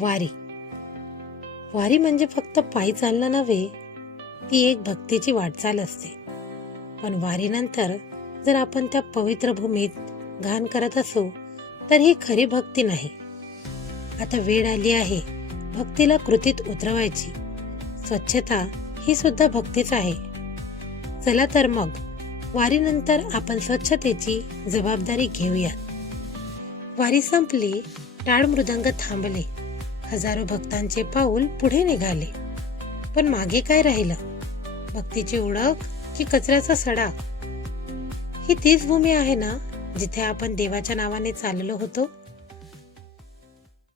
वारी. वारी म्हणजे फक्त पायी चालणं नव्हे, ती एक भक्तीची वाटचाल असते. पण वारीनंतर जर आपण त्या पवित्र भूमीत घाण करत असू तर ही खरी भक्ती नाही. आता वेळ आली आहे भक्तीला कृतीत उतरवायची. स्वच्छता ही सुद्धा भक्तीच आहे. चला तर मग वारीनंतर आपण स्वच्छतेची जबाबदारी घेऊयात. वारी संपली, टाळ मृदंग थांबले, हजारो भक्तांचे पाऊल पुढे निघाले. पण मागे काय राहिलं? भक्तीची ओळख की कचऱ्याचा सडा? ही तीच भूमी आहे ना जिथे आपण देवाच्या नावाने चाललो होतो.